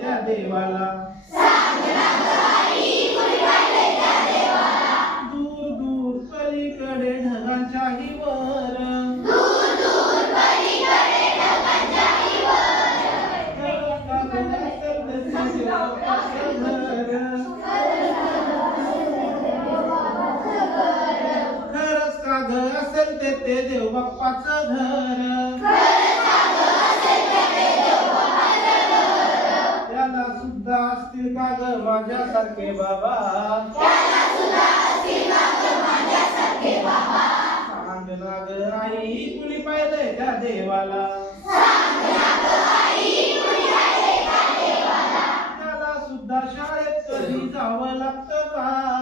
त्या देवाला दूर दूर पलीकडे ढगांच्याही वर खरंच का ग असेल ते देव बाप्पाचं घर त्याला सुद्धा असतील का ग माझ्यासारखे बाबा सांग ना ग आई कुणी पाहिलंय त्या देवाला त्याला सुद्धा शाळेत कधी जावं लागतं का